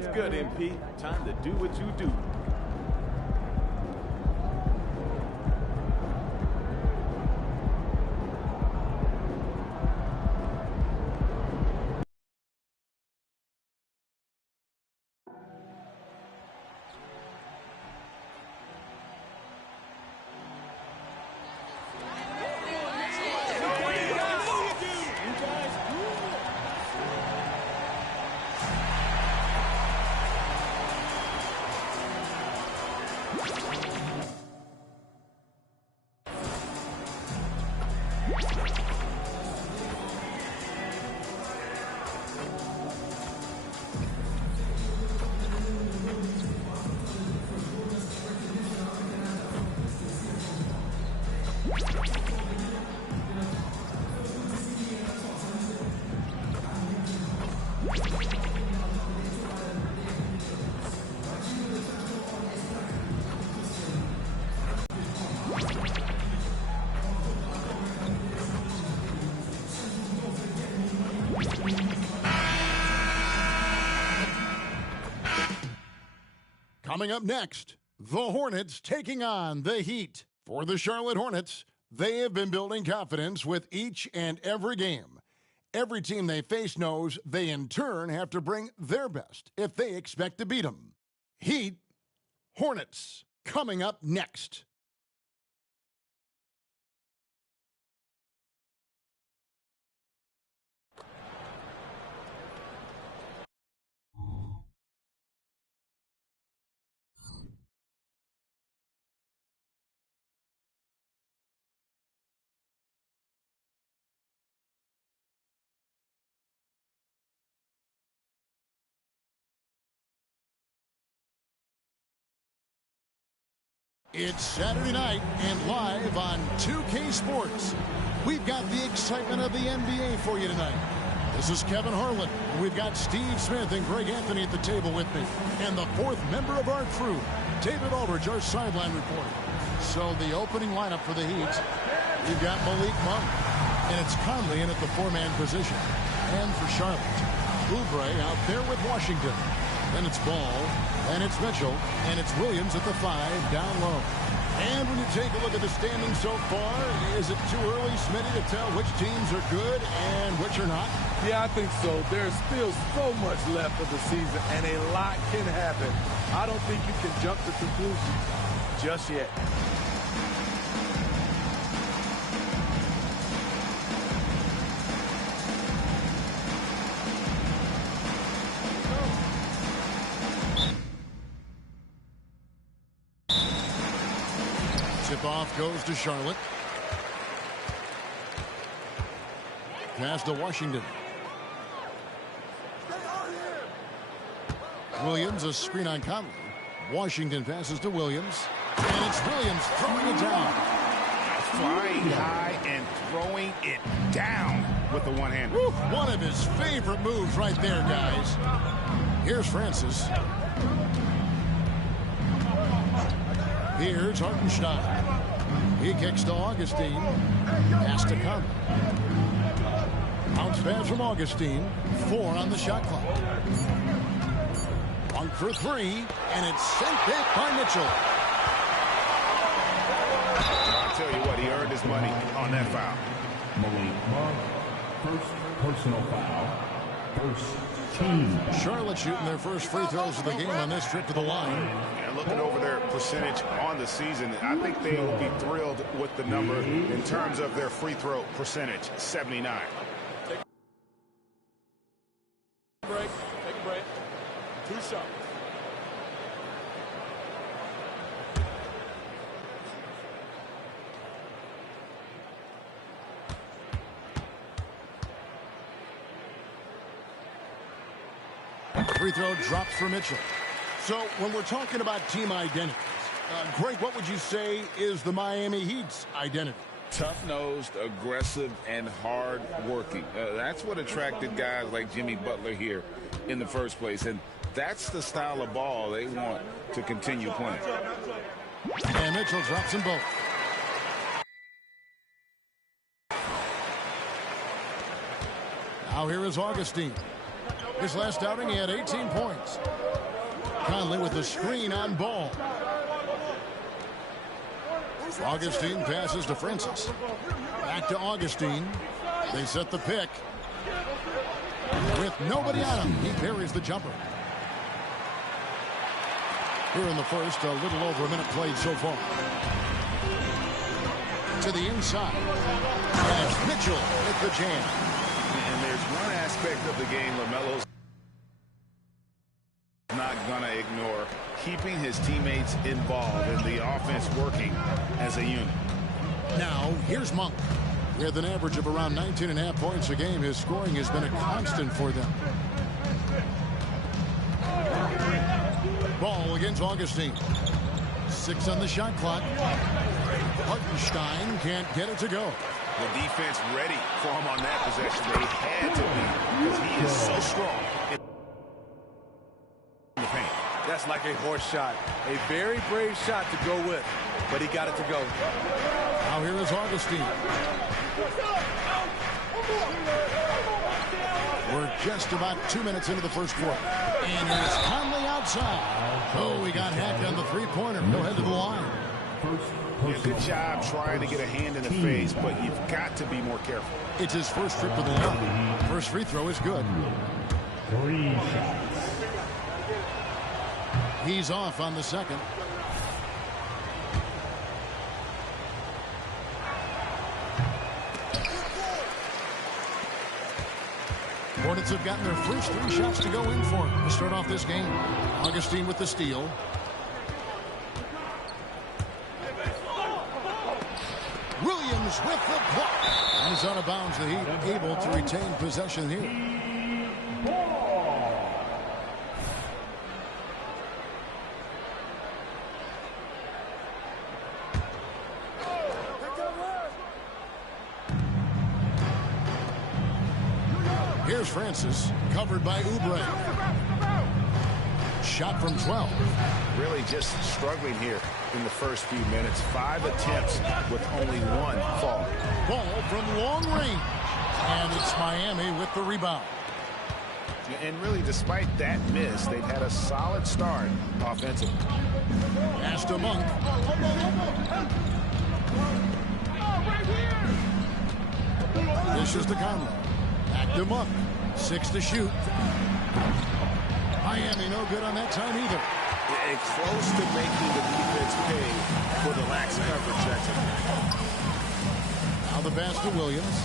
What's good, MP? Time to do what you do. Coming up next, the Hornets taking on the Heat. For the Charlotte Hornets, they have been building confidence with each and every game. Every team they face knows they in turn have to bring their best if they expect to beat them. Heat, Hornets, coming up next. It's Saturday night and live on 2K Sports. We've got the excitement of the NBA for you tonight. This is Kevin Harlan. We've got Steve Smith and Greg Anthony at the table with me. And the fourth member of our crew, David Aldridge, our sideline reporter. So the opening lineup for the Heat, you've got Malik Monk. And it's Conley in at the four-man position. And for Charlotte, Oubre out there with Washington. Then it's Ball, and it's Mitchell, and it's Williams at the 5 down low. And when you take a look at the standings so far, is it too early, Smitty, to tell which teams are good and which are not? Yeah, I think so. There's still so much left of the season, and a lot can happen. I don't think you can jump to conclusions just yet. Tip-off goes to Charlotte. Pass to Washington. Williams, a screen on Conley. Washington passes to Williams. And it's Williams throwing it down. Flying high and throwing it down with the one-hander. One of his favorite moves right there, guys. Here's Francis. Here's Hartenstein. He kicks to Augustine. Pass to Conley. Bounce pass from Augustine. 4 on the shot clock. One for 3, and it's sent back by Mitchell. I'll tell you what, he earned his money on that foul. Malik Monk, first personal foul, first team. Charlotte shooting their first free throws of the game on this trip to the line. And looking over their percentage on the season, I think they will be thrilled with the number in terms of their free throw percentage, 79. Take a break. 2 shots. Free throw dropped for Mitchell. So when we're talking about team identities, Greg, what would you say is the Miami Heat's identity? Tough-nosed, aggressive, and hard-working. That's what attracted guys like Jimmy Butler here in the first place. And that's the style of ball they want to continue playing. And Mitchell drops them both. Now here is Augustine. His last outing, he had 18 points. Conley with the screen on Ball. Augustine passes to Francis. Back to Augustine. They set the pick. With nobody on him, he buries the jumper. Here in the first, a little over a minute played so far. To the inside. And it's Mitchell with the jam. And there's one aspect of the game LaMelo's not going to ignore: keeping his teammates involved and the offense working as a unit. Now, here's Monk. With an average of around 19.5 points a game, his scoring has been a constant for them. Ball against Augustine. 6 on the shot clock. Hartenstein can't get it to go. The defense ready for him on that possession. They had to be, because he is so strong in the paint. That's like a horse shot. A very brave shot to go with, but he got it to go. Now here is Augustine. We're just about 2 minutes into the first quarter. And here's Conley outside. Oh, he got hacked on the three-pointer. He'll head to the line. Good job trying to get a hand in the face, but you've got to be more careful. It's his first trip to the line. First free throw is good. 3 shots. He's off on the second. Hornets have gotten their first 3 shots to go in for him to start off this game. Augustine with the steal. Williams with the block. And he's out of bounds. The Heat able to retain possession here. Here's Francis, covered by Oubre. Shot from 12. Really just struggling here in the first few minutes. 5 attempts with only 1 fall. Ball from long range. And it's Miami with the rebound. And really, despite that miss, they've had a solid start offensively. Pass to Monk. This is the Conley. Back to Monk. 6 to shoot. Miami no good on that time either. And close to making the defense pay for the lax coverage. That's it. Now the pass to Williams.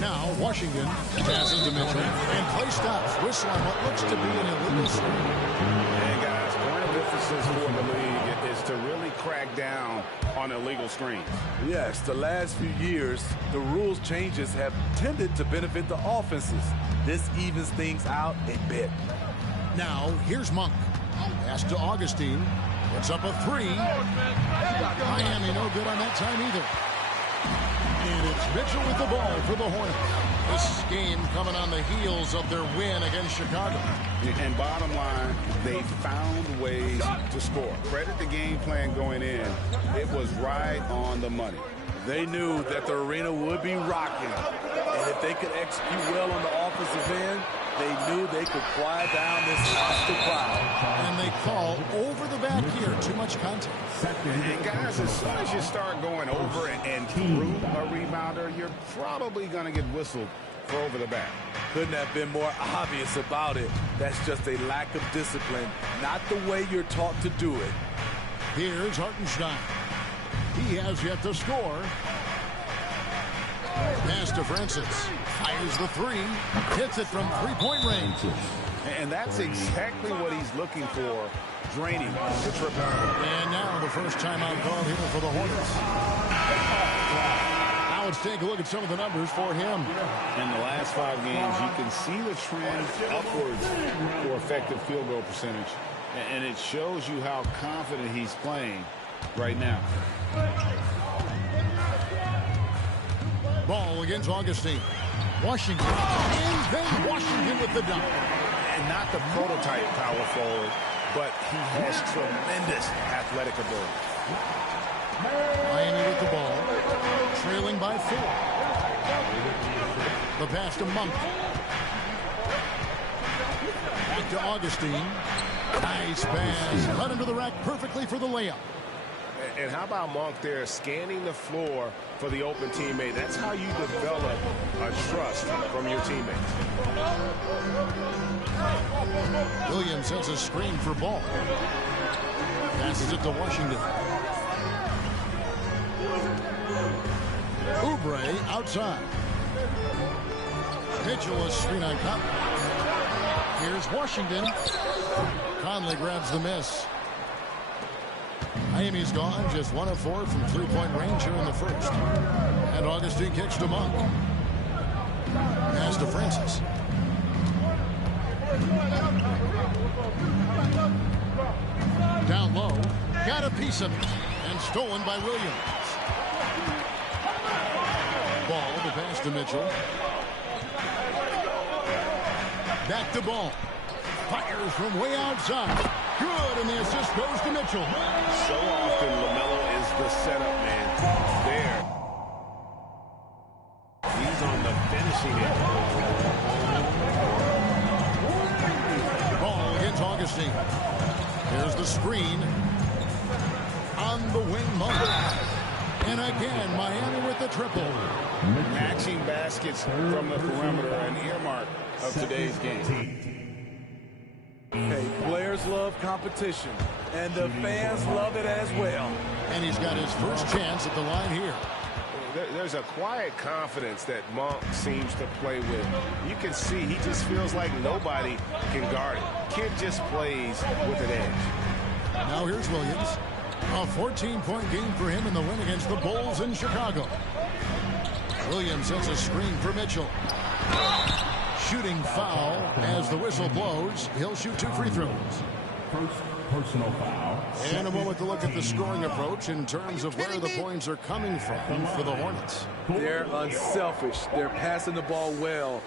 Now Washington passes to Mitchell. And play stops. Whistle on what looks to be an illegal screen. And guys, point of emphasis for the league is to really crack down on illegal screens. Yes, the last few years, the rules changes have tended to benefit the offenses. This evens things out a bit. Now, here's Monk. Pass to Augustine. Puts up a 3. Miami no good on that time either. And it's Mitchell with the ball for the Hornets. This game coming on the heels of their win against Chicago. And bottom line, they found ways to score. Credit the game plan going in. It was right on the money. They knew that the arena would be rocking. And if they could execute well on the offensive end, they knew they could quiet down this hostile crowd. And they call over the back here. Too much contact. And guys, as soon as you start going over and through a rebounder, you're probably going to get whistled for over the back. Couldn't have been more obvious about it. That's just a lack of discipline, not the way you're taught to do it. Here's Hartenstein. He has yet to score. Pass to Francis. Fires the 3. Hits it from 3-point range. And that's exactly what he's looking for, draining the triple. And now the first timeout call here for the Hornets. Now let's take a look at some of the numbers for him. In the last 5 games, you can see the trend upwards for effective field goal percentage. And it shows you how confident he's playing right now. Ball against Augustine. Washington. And then Washington with the dunk. And not the prototype power forward, but he has tremendous athletic ability. Miami with the ball. Trailing by 4. The pass to Monk. Back to Augustine. Nice pass. Cut into the rack perfectly for the layup. And how about Monk there scanning the floor for the open teammate? That's how you develop a trust from your teammates. Williams sends a screen for Ball. Passes it to Washington. Oubre outside. Mitchell a screen on Cup. Here's Washington. Conley grabs the miss. Miami's gone, just 1 of 4 from three-point range here in the first. And Augustine kicks to Monk. Pass to Francis. Down low, got a piece of it, and stolen by Williams. Ball, the pass to Mitchell. Back to Ball. Fires from way outside. Good, and the assist goes to Mitchell. So often, LaMelo is the setup man. There. He's on the finishing end. Ball against Augustine. There's the screen. On the wing, Monk. And again, Miami with the triple. Matching baskets from the perimeter, an earmark of today's game. Hey, players love competition, and the fans love it as well. And he's got his first chance at the line here. There's a quiet confidence that Monk seems to play with. You can see he just feels like nobody can guard it. Kid just plays with an edge. Now here's Williams. A 14-point game for him in the win against the Bulls in Chicago. Williams sets a screen for Mitchell. Shooting foul as the whistle blows. He'll shoot 2 free throws. First personal foul. And a moment to look at the scoring approach in terms of where the points are coming from for the Hornets. They're unselfish. They're passing the ball well,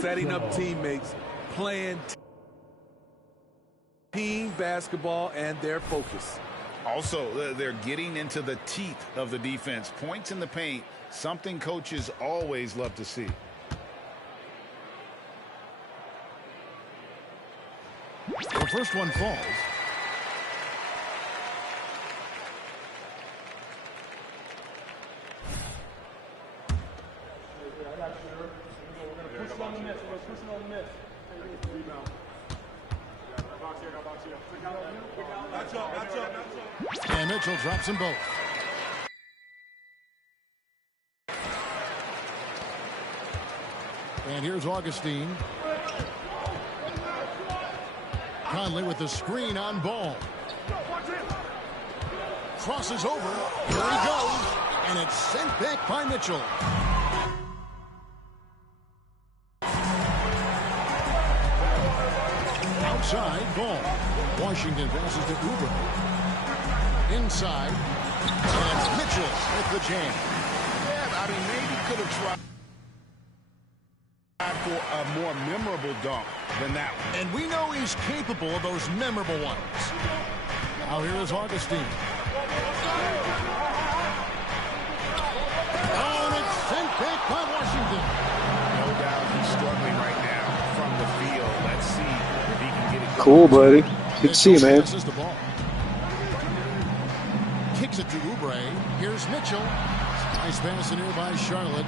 setting up teammates, playing team basketball, and their focus. Also, they're getting into the teeth of the defense. Points in the paint, something coaches always love to see. The first one falls. And Mitchell drops them both. And here's Augustine. Conley with the screen on Ball. Crosses over. Here he goes. And it's sent back by Mitchell. Outside, Ball. Washington passes to Oubre. Inside. And Mitchell with the jam. Yeah, I mean, maybe could have tried for a more memorable dunk than that one. And we know he's capable of those memorable ones. Now here is Augustine. Oh, and it's sent back by Washington. No doubt he's struggling right now from the field. Let's see if he can get it going. Cool, buddy. Good to see you, man. This is the ball. Kicks it to Oubre. Here's Mitchell. Nice pass in here by Charlotte.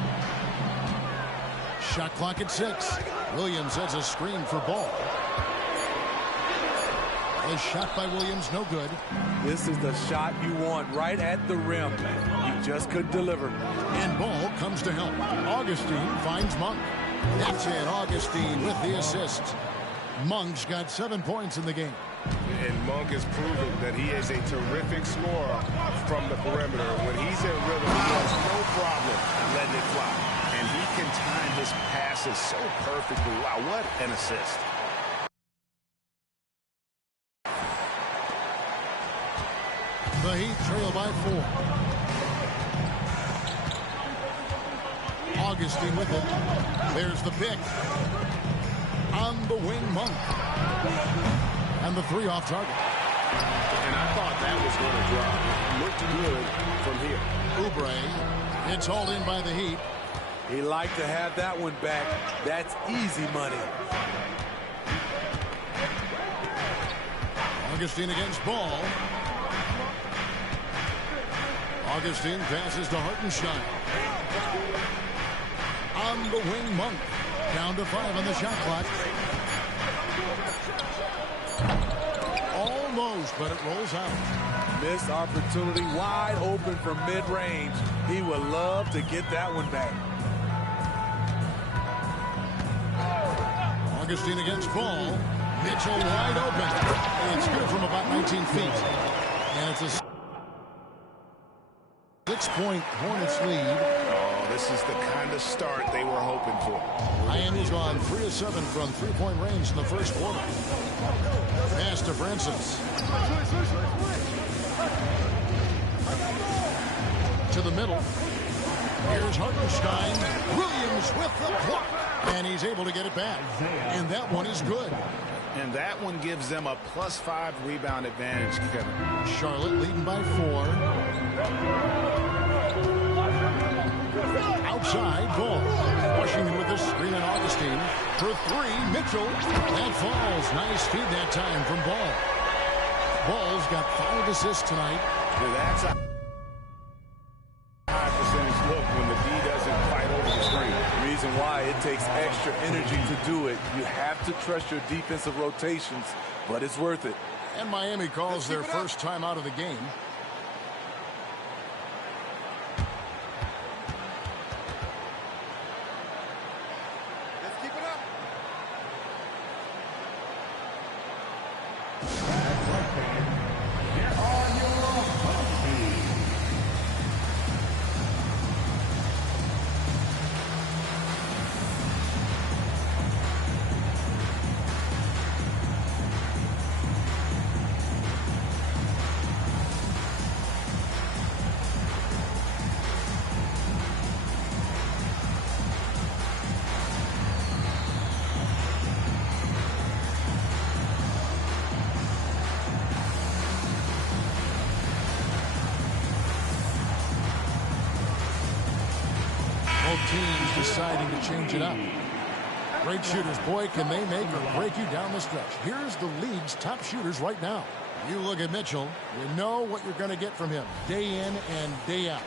Shot clock at 6. Williams has a screen for Ball. A shot by Williams, no good. This is the shot you want right at the rim. You just couldn't deliver. And Ball comes to help. Augustine finds Monk. That's it. Augustine with the assist. Monk's got 7 points in the game. And Monk has proven that he is a terrific scorer from the perimeter. When he's in rhythm, he has no problem letting it fly. And he can time his passes so perfectly. Wow, what an assist. The Heat trail by 4. Augustine with it. There's the pick. On the wing, Monk. And the 3 off target. And I thought that was going to drop. It looked good from here. Oubre. It's hauled in by the Heat. He liked to have that one back. That's easy money. Augustine against Ball. Augustine passes to Hartenstein. On the wing, Monk. Down to 5 on the shot clock. Almost, but it rolls out. Missed opportunity, wide open from mid-range. He would love to get that one back. Augustine against Ball. Mitchell wide open. It's good from about 19 feet. And it's a 6-point Hornets lead. Oh, this is the kind of start they were hoping for. Miami's on 3 of 7 from three-point range in the first quarter. Pass to Francis. To the middle. Here's Hartenstein. Williams with the block. And he's able to get it back. And that one is good. And that one gives them a +5 rebound advantage, Kevin. Charlotte leading by 4. Outside, Ball. Washington with the screen on Augustine. For 3, Mitchell. That falls. Nice feed that time from Ball. Ball's got 5 assists tonight. Well, that's a high percentage look when the D doesn't fight over the screen. Reason why it takes extra energy to do it. You have to trust your defensive rotations, but it's worth it. And Miami calls their first time out of the game. Let's keep it up. Here are your hosts. Both teams deciding to change it up. Great shooters. Boy, can they make or break you down the stretch. Here's the league's top shooters right now. You look at Mitchell, you know what you're going to get from him day in and day out.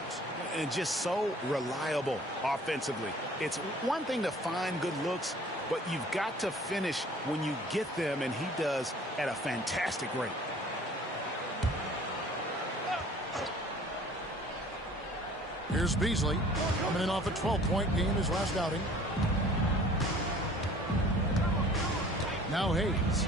And just so reliable offensively. It's one thing to find good looks, but you've got to finish when you get them, and he does at a fantastic rate. Here's Beasley, coming in off a 12-point game his last outing. Now Hayes.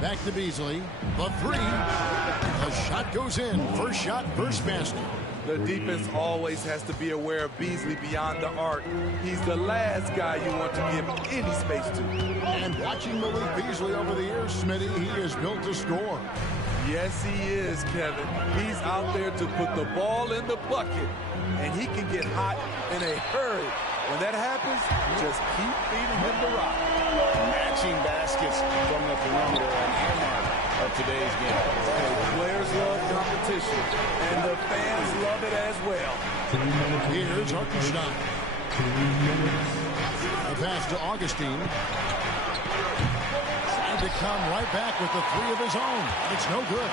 Back to Beasley. The 3. The shot goes in. First shot, first basket. The defense always has to be aware of Beasley beyond the arc. He's the last guy you want to give any space to. And watching Malik Beasley over the years, Smitty, he is built to score. Yes, he is, Kevin. He's out there to put the ball in the bucket, and he can get hot in a hurry. When that happens, just keep feeding him the rock. Matching baskets from the perimeter, an earmark of today's game. Players love competition, and the fans love it as well. Here's Hartenstein. The pass to Augustine. Trying to come right back with the 3 of his own. It's no good.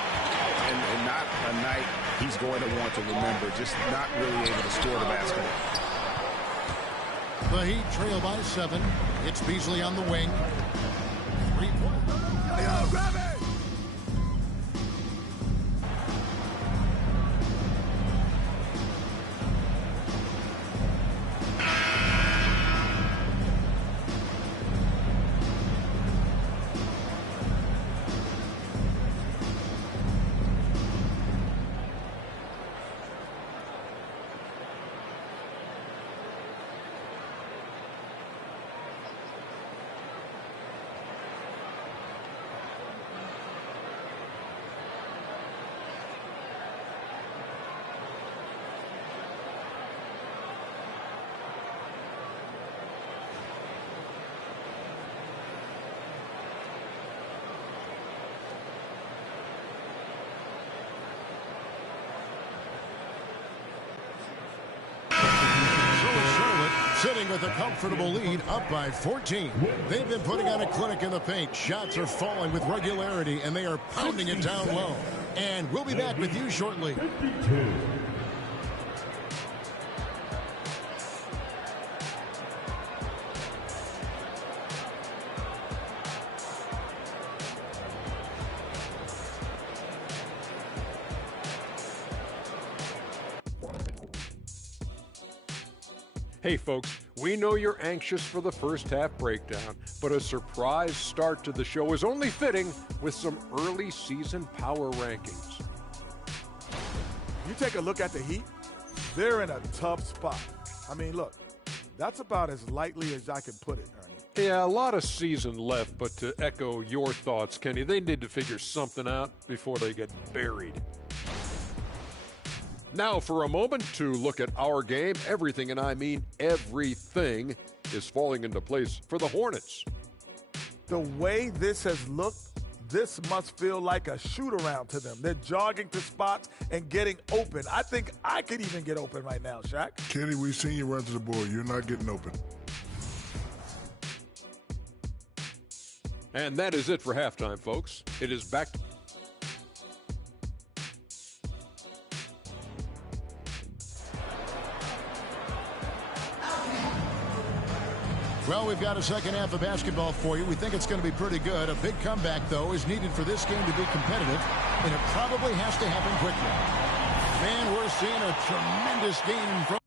And not a night he's going to want to remember. Just not really able to score the basketball. The Heat trail by 7. It's Beasley on the wing. 3-point. Grab it! with a comfortable lead, up by 14. They've been putting on a clinic in the paint. Shots are falling with regularity, and they are pounding it down low. And we'll be back with you shortly. 52. Hey folks, we know you're anxious for the first half breakdown, but a surprise start to the show is only fitting with some early season power rankings. You take a look at the Heat, they're in a tough spot. I mean, look, that's about as lightly as I can put it, Ernie. Yeah, a lot of season left, but to echo your thoughts, Kenny, they need to figure something out before they get buried. Now for a moment to look at our game. Everything, and I mean everything, is falling into place for the Hornets. The way this has looked, this must feel like a shoot-around to them. They're jogging to spots and getting open. I think I could even get open right now, Shaq. Kenny, we've seen you run to the board. You're not getting open. And that is it for halftime, folks. It is back to Well, we've got a second half of basketball for you. We think it's going to be pretty good. A big comeback, though, is needed for this game to be competitive, and it probably has to happen quickly. Man, we're seeing a tremendous game from...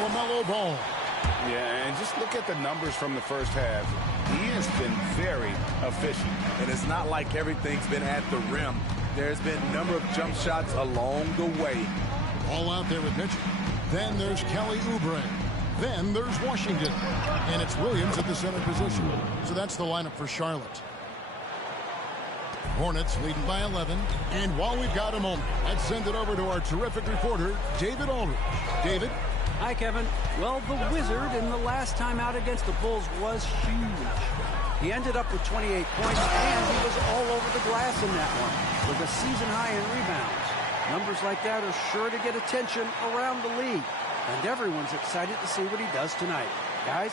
LaMelo Ball. Yeah, and just look at the numbers from the first half. He has been very efficient. And it's not like everything's been at the rim. There's been a number of jump shots along the way. All out there with Mitchell. Then there's Kelly Oubre. Then there's Washington. And it's Williams at the center position. So that's the lineup for Charlotte. Hornets leading by 11. And while we've got a moment, let's send it over to our terrific reporter, David Aldridge. David? Hi, Kevin. Well, the Wizard in the last time out against the Bulls was huge. He ended up with 28 points, and he was all over the glass in that one, with a season high in rebounds. Numbers like that are sure to get attention around the league, and everyone's excited to see what he does tonight. Guys?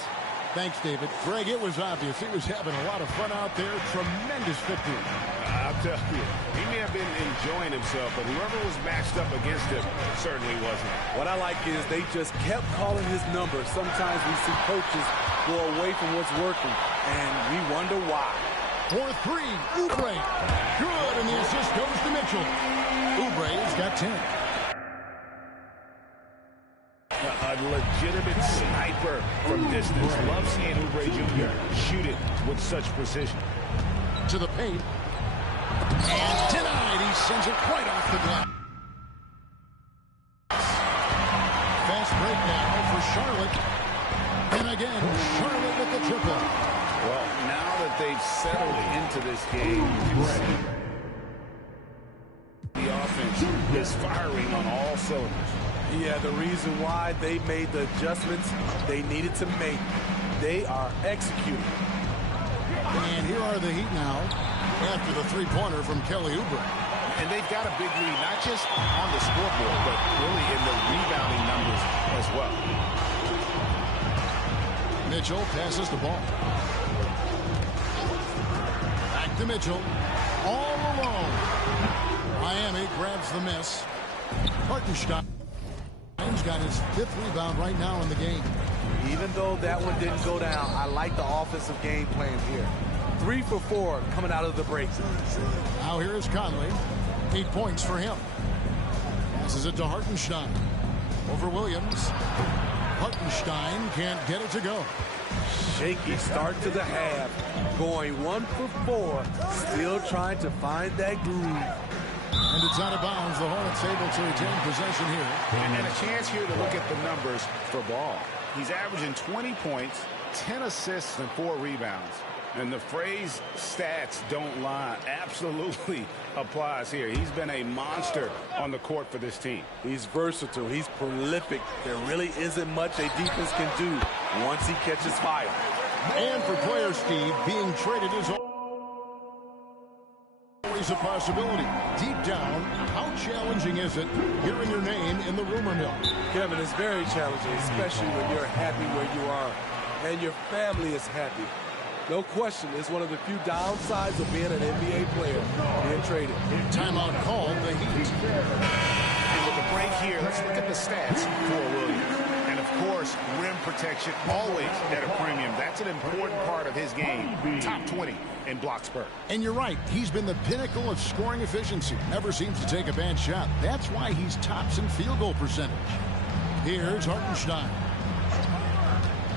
Thanks, David. Greg, it was obvious he was having a lot of fun out there. Tremendous victory. I'll tell you, he may have been enjoying himself, but whoever was matched up against him certainly wasn't. What I like is they just kept calling his number. Sometimes we see coaches go away from what's working, and we wonder why. For three, Oubre. Good, and the assist goes to Mitchell. Oubre's got 10. A legitimate sniper from distance. Love seeing Oubre Jr. shoot it with such precision. To the paint. And denied. He sends it right off the glass. Fast break now for Charlotte. And again, Charlotte with the triple. Well, now that they've settled into this game, you can see the offense is firing on all cylinders. Yeah, the reason why they made the adjustments they needed to make. They are executing. And here are the Heat now after the three-pointer from Kelly Oubre. And they've got a big lead, not just on the scoreboard, but really in the rebounding numbers as well. Mitchell passes the ball. Back to Mitchell. All alone. Miami grabs the miss. Hartenstein got his 5th rebound right now in the game. Even though that one didn't go down, I like the offensive game plan here. 3 for 4 coming out of the break. Now here is Conley. 8 points for him. Passes it to Hartenstein. Over Williams. Hartenstein can't get it to go. Shaky start to the half. Going 1 for 4. Still trying to find that groove. And it's out of bounds. The Hornets able to retain possession here. And a chance here to look at the numbers for Ball. He's averaging 20 points, 10 assists, and 4 rebounds. And the phrase stats don't lie absolutely applies here. He's been a monster on the court for this team. He's versatile. He's prolific. There really isn't much a defense can do once he catches fire. And for player Steve, being traded is always a possibility. Deep down, how challenging is it hearing your name in the rumor mill? Kevin, it's very challenging, especially when you're happy where you are and your family is happy. No question, it's one of the few downsides of being an NBA player, being traded. Timeout called the Heat. And with the break here, let's look at the stats for Williams. And of course, rim protection always at a premium. That's an important part of his game. Top 20 in block spurt. And you're right, he's been the pinnacle of scoring efficiency. Never seems to take a bad shot. That's why he's tops in field goal percentage. Here's Hartenstein.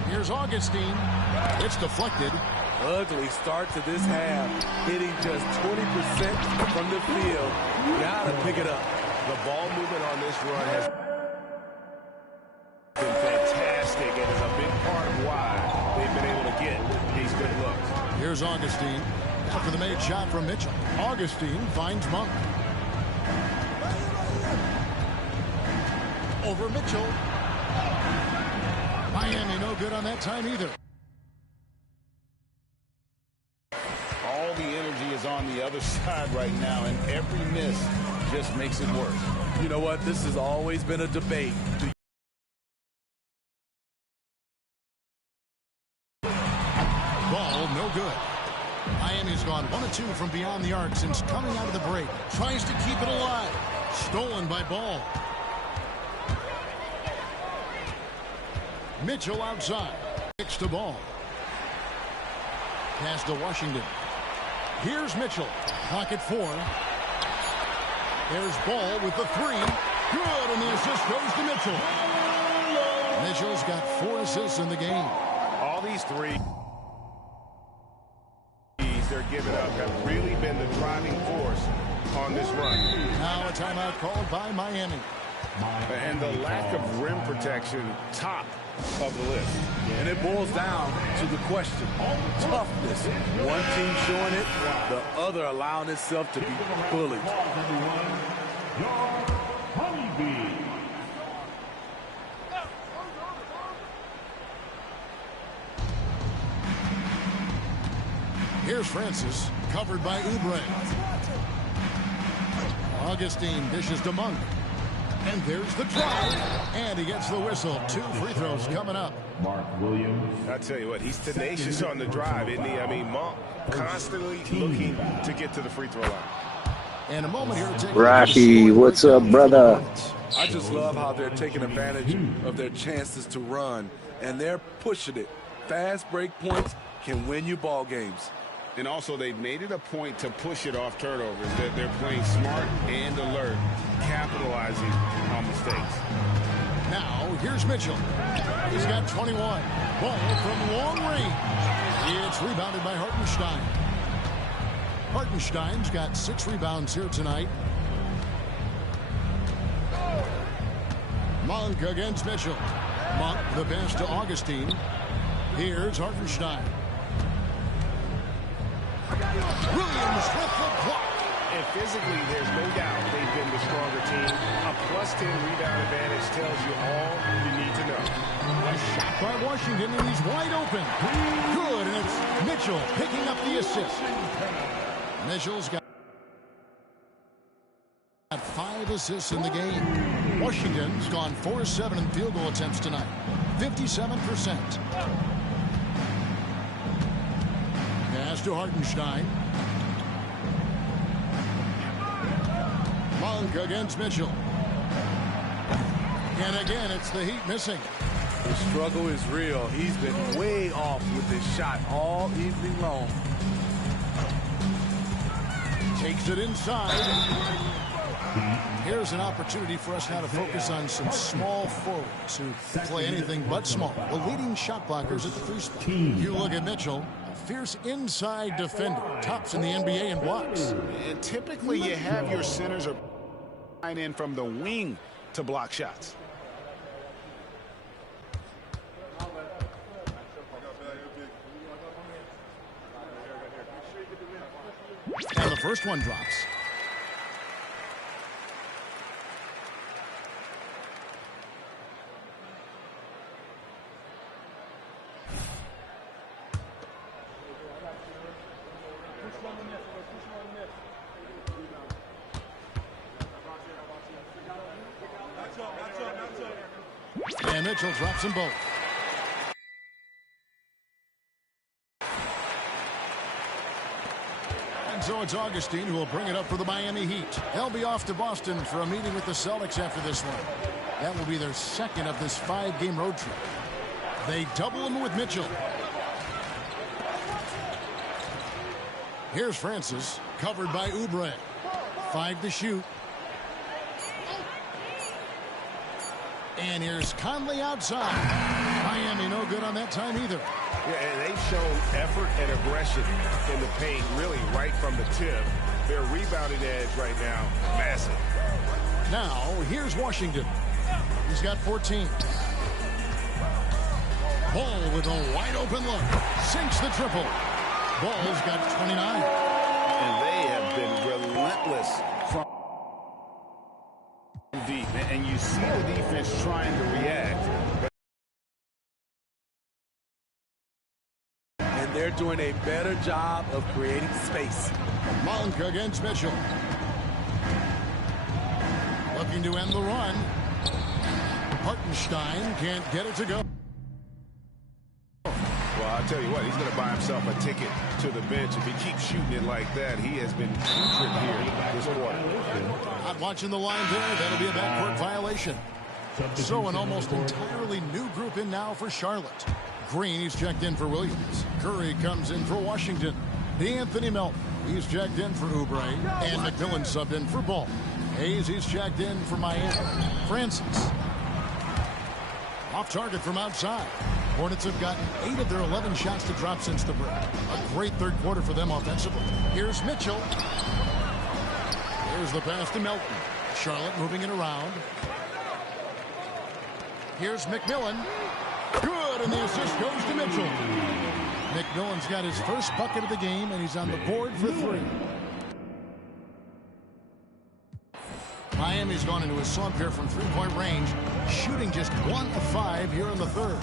Here's Augustine. It's deflected. Ugly start to this half. Hitting just 20% from the field. Gotta pick it up. The ball movement on this run has been fantastic and is a big part of why they've been able to get these good looks. Here's Augustine. After the made shot from Mitchell. Augustine finds Monk. Over Mitchell. Miami no good on that time either. All the energy is on the other side right now, and every miss just makes it worse. You know what? This has always been a debate. Ball no good. Miami's gone 1 of 2 from beyond the arc since coming out of the break. Tries to keep it alive. Stolen by Ball. Mitchell outside. Kicks to Ball. Pass to Washington. Here's Mitchell. Pocket 4. There's Ball with the 3. Good, and the assist goes to Mitchell. Mitchell's got 4 assists in the game. All these threes they're giving up have really been the driving force on this run. Now a timeout called by Miami. And the lack of rim protection, top of the list. And it boils down to the question, toughness. One team showing it, the other allowing itself to be bullied. Here's Francis, covered by Oubre. Augustine dishes to Monk. And there's the drive. And he gets the whistle. 2 free throws coming up. Mark Williams. I tell you what, he's tenacious on the drive, isn't he? I mean, Monk constantly looking to get to the free throw line. And a moment here to take Rashi, what's up, brother? I just love how they're taking advantage of their chances to run, and they're pushing it. Fast break points can win you ball games. And also, they've made it a point to push it off turnovers. They're playing smart and alert, capitalizing on mistakes. Now, here's Mitchell. He's got 21. Ball from long range. It's rebounded by Hartenstein. Hartenstein's got 6 rebounds here tonight. Monk against Mitchell. Monk, the pass to Augustine. Here's Hartenstein. Williams with the block. And physically, there's no doubt they've been the stronger team. A +10 rebound advantage tells you all you need to know. A shot by Washington, and he's wide open. Good, and it's Mitchell picking up the assist. Mitchell's got 5 assists in the game. Washington's gone 4-7 in field goal attempts tonight. 57%. Pass to Hartenstein. Monk against Mitchell. And again, it's the Heat missing. The struggle is real. He's been way off with his shot all evening long. Takes it inside. Here's an opportunity for us now to focus on some small forwards who play anything but small. The leading shot blockers at the 3 spot. You look at Mitchell, a fierce inside defender, tops in the NBA in blocks. And typically you have your centers are in from the wing to block shots. And the first one drops. And Mitchell drops them both. And so it's Augustine who will bring it up for the Miami Heat. They'll be off to Boston for a meeting with the Celtics after this one. That will be their second of this 5-game road trip. They double him with Mitchell. Here's Francis, covered by Oubre. 5 to shoot. And here's Conley outside. Miami no good on that time either. Yeah, and they've shown effort and aggression in the paint, really right from the tip. Their rebounding edge right now, massive. Now, here's Washington. He's got 14. Ball with a wide open look. Sinks the triple. Ball's got 29. And they have been relentless from deep. And you see the defense trying to react. And they're doing a better job of creating space. Monk against Mitchell. Looking to end the run. Hartenstein can't get it to go. Well, I'll tell you what, he's going to buy himself a ticket to the bench. If he keeps shooting it like that, he has been putrid here this quarter. Not watching the line there. That'll be a backcourt violation. So an almost entirely new group in now for Charlotte. Green, he's checked in for Williams. Curry comes in for Washington. D'Anthony Melton, he's checked in for Oubre. And McMillan subbed in for Ball. Hayes, he's checked in for Miami. Francis. Off target from outside. Hornets have gotten 8 of their 11 shots to drop since the break. A great third quarter for them offensively. Here's Mitchell. Here's the pass to Melton. Charlotte moving it around. Here's McMillan. Good, and the assist goes to Mitchell. McMillan's got his first bucket of the game, and he's on the board for 3. Miami's gone into a slump here from three-point range, shooting just 1 of 5 here in the third.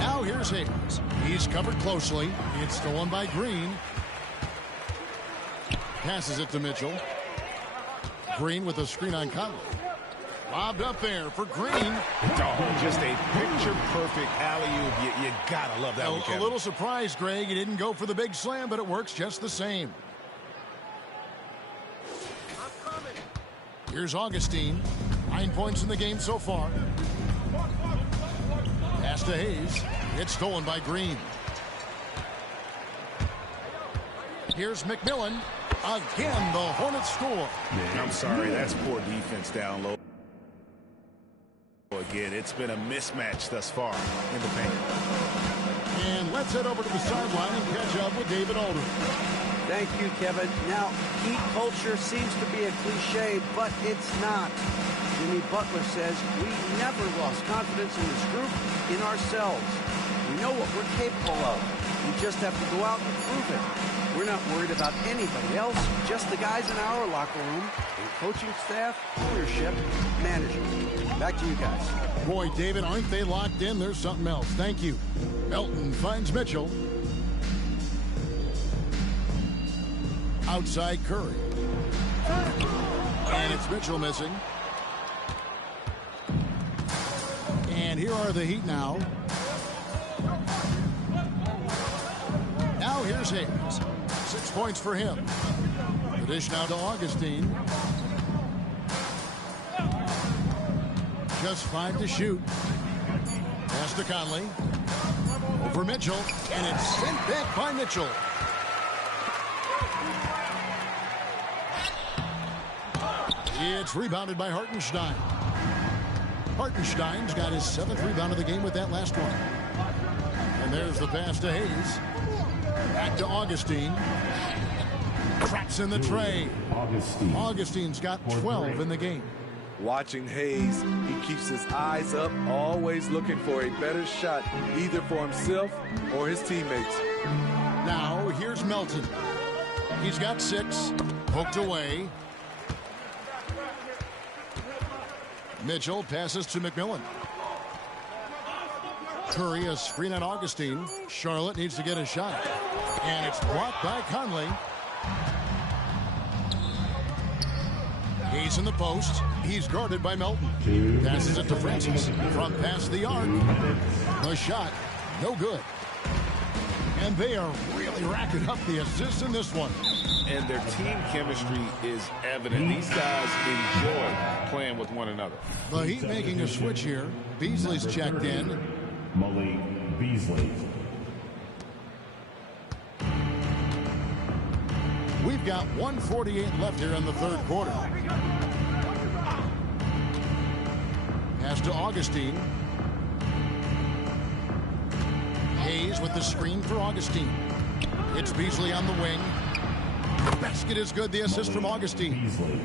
Now here's Hayes. He's covered closely. It's stolen by Green. Passes it to Mitchell. Green with a screen on Conley. Lobbed up there for Green. Oh, just a picture-perfect alley-oop. You gotta love that one, Kevin. A little surprised, Greg. He didn't go for the big slam, but it works just the same. Here's Augustine. 9 points in the game so far. Pass to Hayes. It's stolen by Green. Here's McMillan. Again, the Hornets score. I'm sorry, that's poor defense down low. Again, it's been a mismatch thus far in the paint. And let's head over to the sideline and catch up with David Aldridge. Thank you, Kevin. Now, Heat culture seems to be a cliche, but it's not. Jimmy Butler says we never lost confidence in this group, in ourselves. We know what we're capable of. We just have to go out and prove it. We're not worried about anybody else, just the guys in our locker room, and coaching staff, ownership, management. Back to you guys. Boy, David, aren't they locked in? There's something else. Thank you. Melton finds Mitchell. Outside Curry. And it's Mitchell missing. And here are the Heat now. Now here's Hayes. 6 points for him. The dish now to Augustine. Just 5 to shoot. Pass to Conley. Over Mitchell. And it's sent back by Mitchell. It's rebounded by Hartenstein. Hartenstein's got his 7th rebound of the game with that last one. And there's the pass to Hayes. Back to Augustine. Traps in the tray. Augustine's got 12 in the game. Watching Hayes, he keeps his eyes up, always looking for a better shot, either for himself or his teammates. Now, here's Melton. He's got 6. Poked away. Mitchell passes to McMillan. Curry, a screen on Augustine. Charlotte needs to get a shot. And it's blocked by Conley. He's in the post. He's guarded by Melton. Passes it to Francis. From past the arc. The shot, no good. And they are really racking up the assists in this one. And their team chemistry is evident. These guys enjoy playing with one another. The Heat making a switch here. Beasley's checked in. Malik Beasley. We've got 1:48 left here in the third quarter. Pass to Augustine. Hayes with the screen for Augustine. It's Beasley on the wing. The basket is good. The assist from Augustine. Beasley.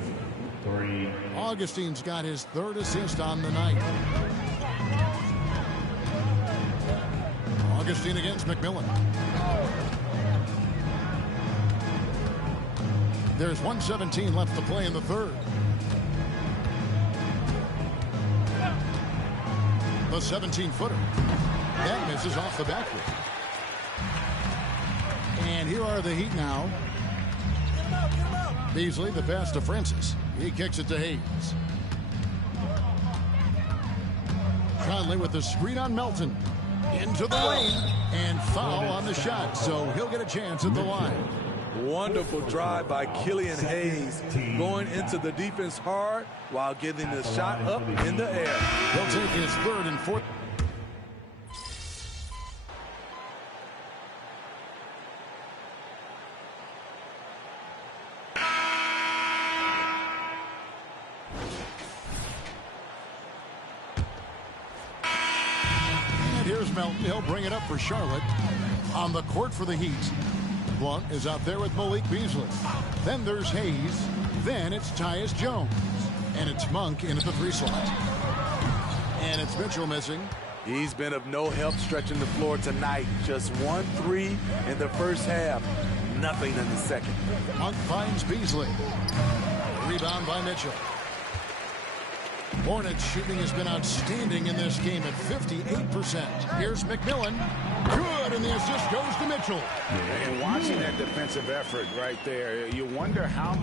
3. Augustine's got his 3rd assist on the night. Augustine against McMillan. There's 1:17 left to play in the third. The 17-footer. That misses off the backboard. And here are the Heat now. Beasley, the pass to Francis. He kicks it to Hayes. Conley with the screen on Melton. Into the lane. And foul on the shot, so he'll get a chance at the line. Wonderful drive by Killian Hayes, going into the defense hard while getting the shot up in the air. He'll take his 3rd and 4th. Melton. He'll bring it up for Charlotte. On the court for the Heat, Blount is out there with Malik Beasley. Then there's Hayes. Then it's Tyus Jones. And it's Monk in at the 3 slot. And it's Mitchell missing. He's been of no help stretching the floor tonight. Just 1 3 in the first half. Nothing in the second. Monk finds Beasley. Rebound by Mitchell. Hornets shooting has been outstanding in this game at 58%. Here's McMillan. Good, and the assist goes to Mitchell. And watching that defensive effort right there, you wonder how much